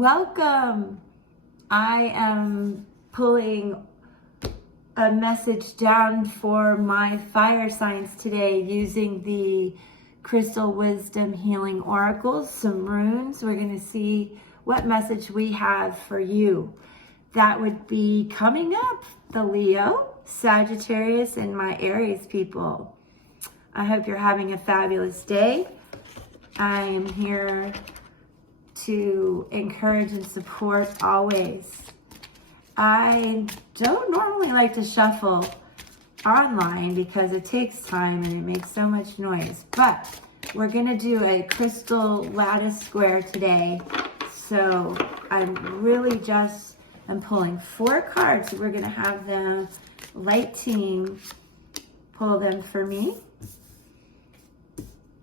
Welcome. I am pulling a message down for my fire signs today using the Crystal Wisdom Healing Oracles, some runes. We're going to see what message we have for you. That would be coming up, the Leo, Sagittarius, and my Aries people. I hope you're having a fabulous day. I am here to encourage and support always. I don't normally like to shuffle online because it takes time and it makes so much noise, but we're gonna do a crystal lattice square today. So I'm really I'm pulling 4 cards. We're gonna have the light team pull them for me.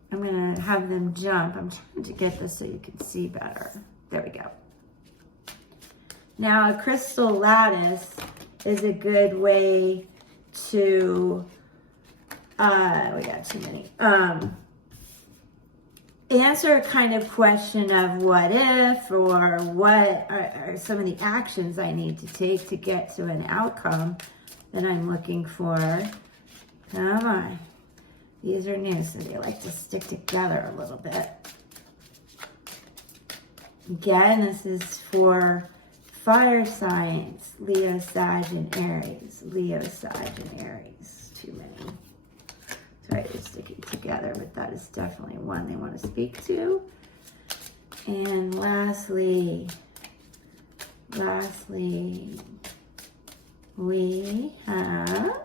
I'm gonna have them jump. I'm trying to get this so you can see better. There we go. Now, a crystal lattice is a good way to, we got too many, answer a kind of question of what if, or what are some of the actions I need to take to get to an outcome that I'm looking for. Come on. These are new, so they like to stick together a little bit. Again, this is for fire signs, Leo, Sag, and Aries. Leo, Sag, and Aries. Too many. Sorry, they're sticking together, but that is definitely one they want to speak to. And lastly, we have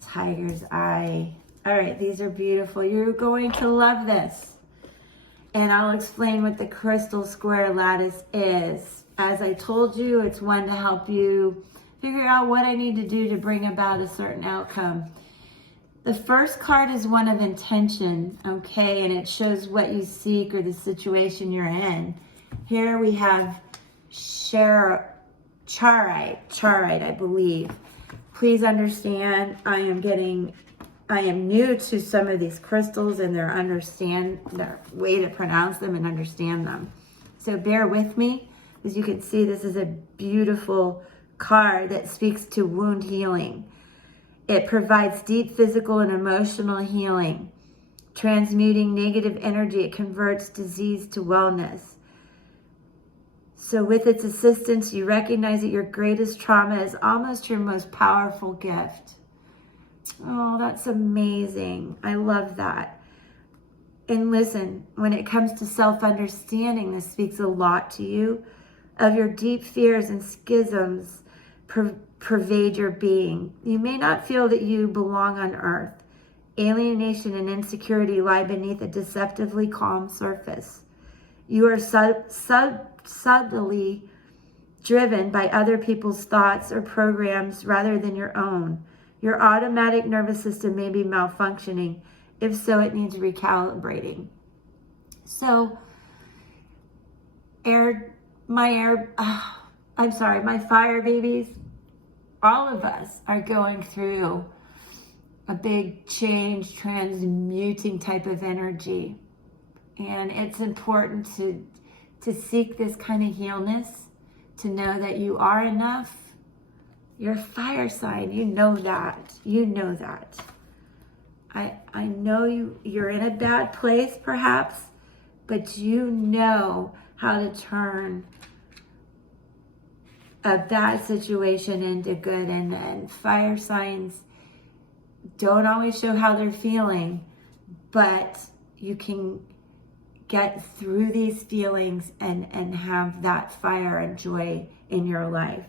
Tiger's Eye. All right, these are beautiful. You're going to love this. And I'll explain what the crystal square lattice is. As I told you, it's one to help you figure out what I need to do to bring about a certain outcome. The first card is one of intention, okay? And it shows what you seek or the situation you're in. Here we have Chariot, I believe. Please understand, I am new to some of these crystals and their way to pronounce them and understand them. So bear with me. As you can see, this is a beautiful card that speaks to wound healing. It provides deep physical and emotional healing, transmuting negative energy. It converts disease to wellness. So with its assistance, you recognize that your greatest trauma is almost your most powerful gift. Oh, that's amazing. I love that. And listen, when it comes to self-understanding, this speaks a lot to you. Of your deep fears and schisms pervade your being. You may not feel that you belong on earth. Alienation and insecurity lie beneath a deceptively calm surface. You are subtly driven by other people's thoughts or programs rather than your own. Your automatic nervous system may be malfunctioning. If so, it needs recalibrating. So, my fire babies, all of us are going through a big change, transmuting type of energy. And it's important to seek this kind of healness, to know that you are enough. You're a fire sign. You know that. You know that. I know you're in a bad place perhaps, but you know how to turn a bad situation into good. And fire signs don't always show how they're feeling, but you can get through these feelings and have that fire and joy in your life.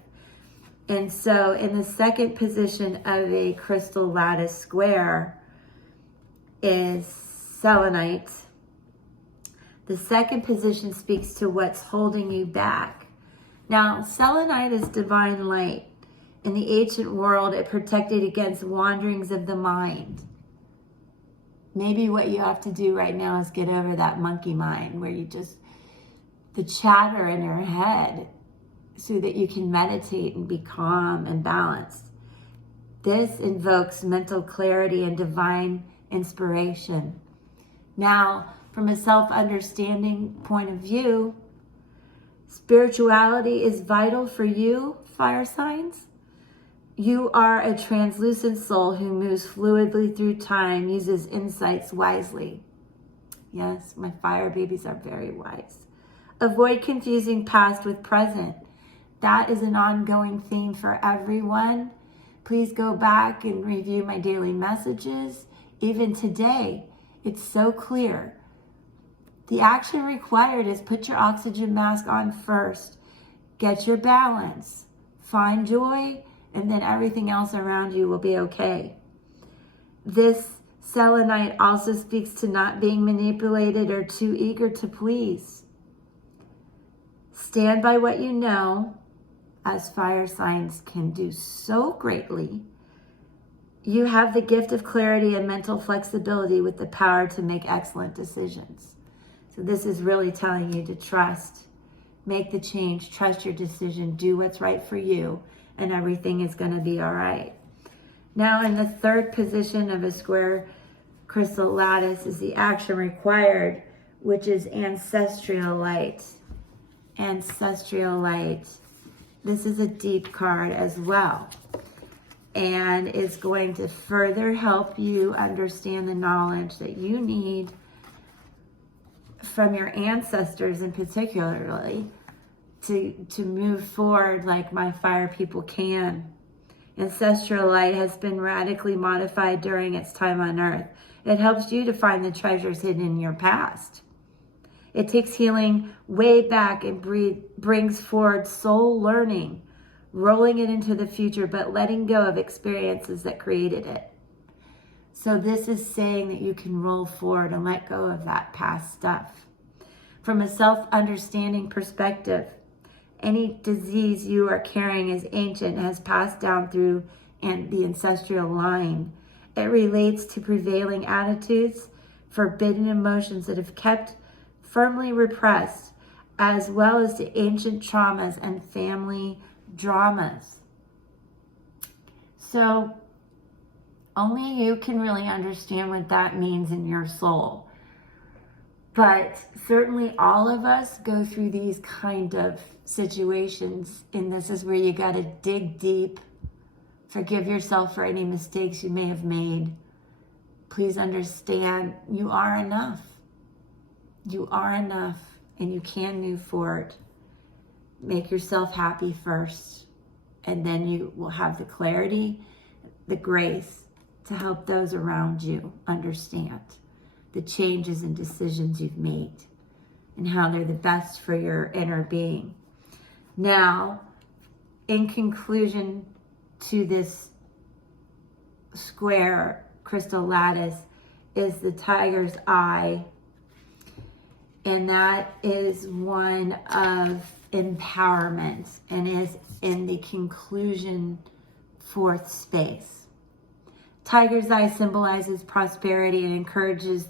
And so in the second position of a crystal lattice square is Selenite. The second position speaks to what's holding you back. Now, Selenite is divine light. In the ancient world, it protected against wanderings of the mind. Maybe what you have to do right now is get over that monkey mind where the chatter in your head, so that you can meditate and be calm and balanced. This invokes mental clarity and divine inspiration. Now, From a self-understanding point of view, spirituality is vital for you, fire signs. You are a translucent soul who moves fluidly through time, uses insights wisely. Yes, my fire babies are very wise. Avoid confusing past with present. That is an ongoing theme for everyone. Please go back and review my daily messages. Even today, it's so clear. The action required is put your oxygen mask on first. Get your balance. Find joy, and then everything else around you will be okay. This Selenite also speaks to not being manipulated or too eager to please. Stand by what you know, as fire signs can do so greatly. You have the gift of clarity and mental flexibility with the power to make excellent decisions. So this is really telling you to trust, make the change, trust your decision, do what's right for you, and everything is going to be all right. Now in the third position of a square crystal lattice is the action required, which is ancestral light. Ancestral light. This is a deep card as well, and it's going to further help you understand the knowledge that you need from your ancestors, and particularly to move forward like my fire people can. Ancestral light has been radically modified during its time on Earth. It helps you to find the treasures hidden in your past. It takes healing way back and brings forward soul learning, rolling it into the future, but letting go of experiences that created it. So this is saying that you can roll forward and let go of that past stuff. From a self-understanding perspective, any disease you are carrying is ancient, has passed down through the ancestral line. It relates to prevailing attitudes, forbidden emotions that have kept firmly repressed, as well as to ancient traumas and family dramas. So only you can really understand what that means in your soul. But certainly all of us go through these kind of situations, and this is where you got to dig deep, forgive yourself for any mistakes you may have made. Please understand you are enough. You are enough, and you can move forward. Make yourself happy first, and then you will have the clarity, the grace to help those around you understand the changes and decisions you've made and how they're the best for your inner being. Now, in conclusion to this square crystal lattice is the tiger's eye. And that is one of empowerment and is in the conclusion fourth space. Tiger's eye symbolizes prosperity and encourages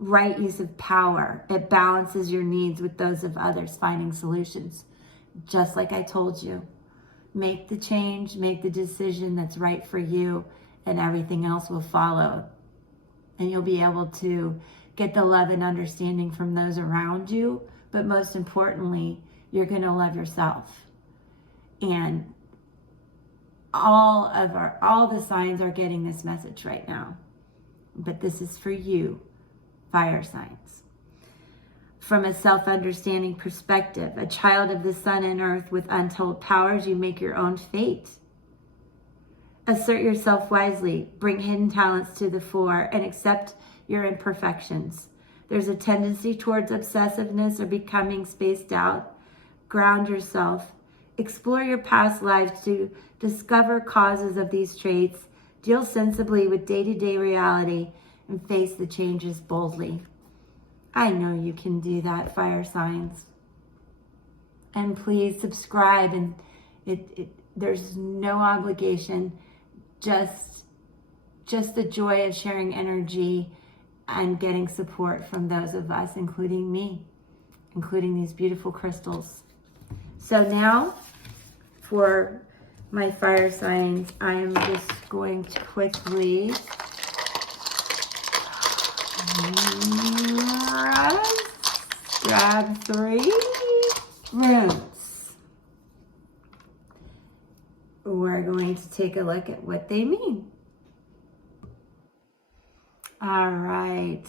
right use of power. It balances your needs with those of others, finding solutions. Just like I told you, make the change, make the decision that's right for you, and everything else will follow. And you'll be able to get the love and understanding from those around you, but most importantly, you're going to love yourself. And all the signs are getting this message right now, but this is for you, fire signs. From a self-understanding perspective, a child of the sun and earth with untold powers, you make your own fate. Assert yourself wisely, bring hidden talents to the fore, and accept your imperfections. There's a tendency towards obsessiveness or becoming spaced out. Ground yourself. Explore your past lives to discover causes of these traits. Deal sensibly with day-to-day reality and face the changes boldly. I know you can do that, fire signs. And please subscribe. And there's no obligation, just the joy of sharing energy and getting support from those of us, including me, including these beautiful crystals. So now for my fire signs, I'm just going to quickly grab 3 runes. We're going to take a look at what they mean. All right.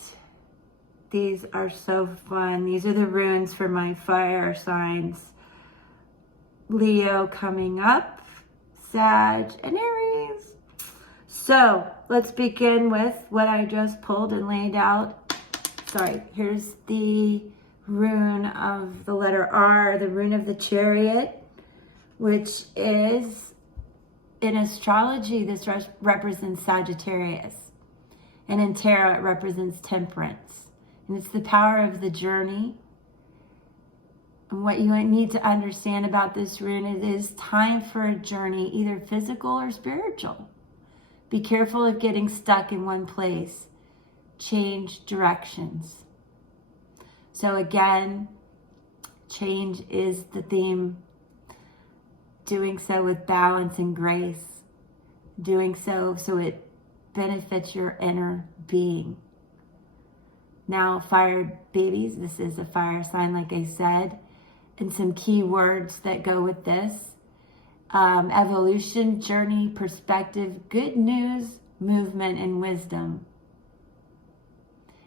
These are so fun. These are the runes for my fire signs. Leo coming up, Sag, and Aries. So let's begin with what I just pulled and laid out. Sorry, here's the rune of the letter R, the rune of the Chariot, which is, in astrology, this represents Sagittarius. And in tarot, it represents temperance. And it's the power of the journey. And what you need to understand about this rune, it is time for a journey, either physical or spiritual. Be careful of getting stuck in one place. Change directions. So again, change is the theme. Doing so with balance and grace. Doing so it benefits your inner being. Now, fire babies, this is a fire sign, like I said, and some key words that go with this. Evolution, journey, perspective, good news, movement, and wisdom.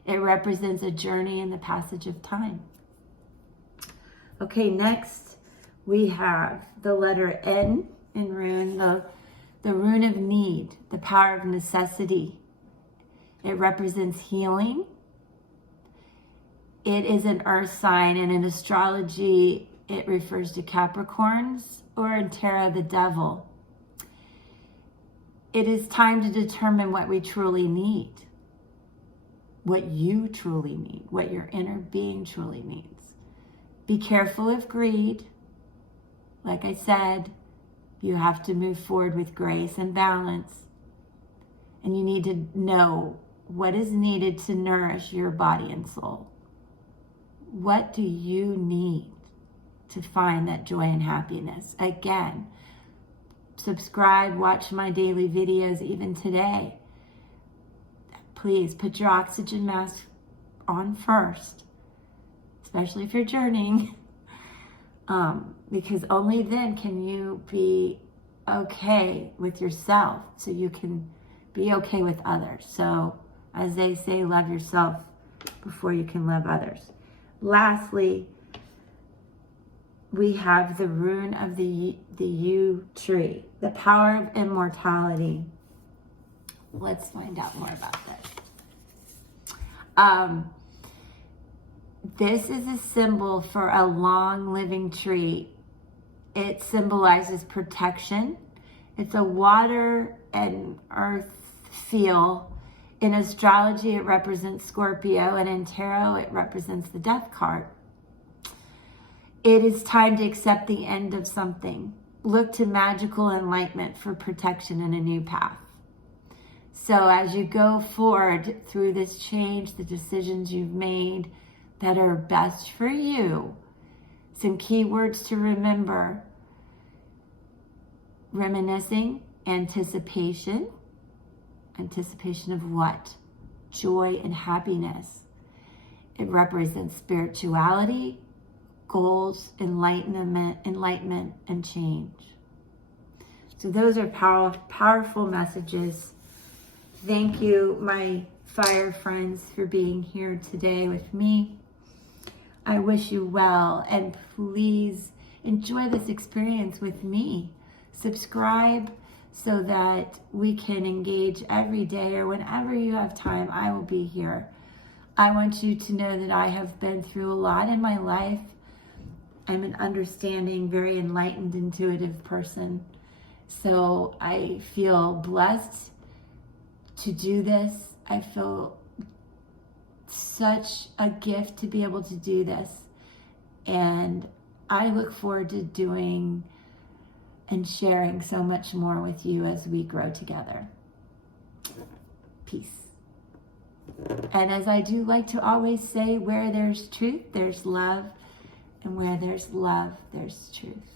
It represents a journey in the passage of time. Okay, next we have the letter N in rune, the rune of need, the power of necessity. It represents healing. It is an earth sign, and in astrology, it refers to Capricorns, or in tarot, the devil. It is time to determine what we truly need, what you truly need, what your inner being truly needs. Be careful of greed. Like I said, you have to move forward with grace and balance. And you need to know what is needed to nourish your body and soul. What do you need to find that joy and happiness? Again, subscribe, watch my daily videos even today. Please put your oxygen mask on first, especially if you're journeying, because only then can you be okay with yourself, so you can be okay with others. So, as they say, love yourself before you can love others. Lastly, we have the rune of the yew tree, the power of immortality. Let's find out more about this. This is a symbol for a long living tree. It symbolizes protection. It's a water and earth feel. In astrology, it represents Scorpio, and in tarot, it represents the death card. It is time to accept the end of something. Look to magical enlightenment for protection and a new path. So as you go forward through this change, the decisions you've made that are best for you, some key words to remember: reminiscing, anticipation. Anticipation of what? Joy and happiness. It represents spirituality, goals, enlightenment, and change. So those are powerful messages. Thank you, my fire friends, for being here today with me. I wish you well, and please enjoy this experience with me. Subscribe so that we can engage every day, or whenever you have time. I will be here. I want you to know that I have been through a lot in my life. I'm an understanding, very enlightened, intuitive person. So I feel blessed to do this. I feel such a gift to be able to do this. And I look forward to doing and sharing so much more with you as we grow together. Peace. And as I do like to always say, where there's truth, there's love. And where there's love, there's truth.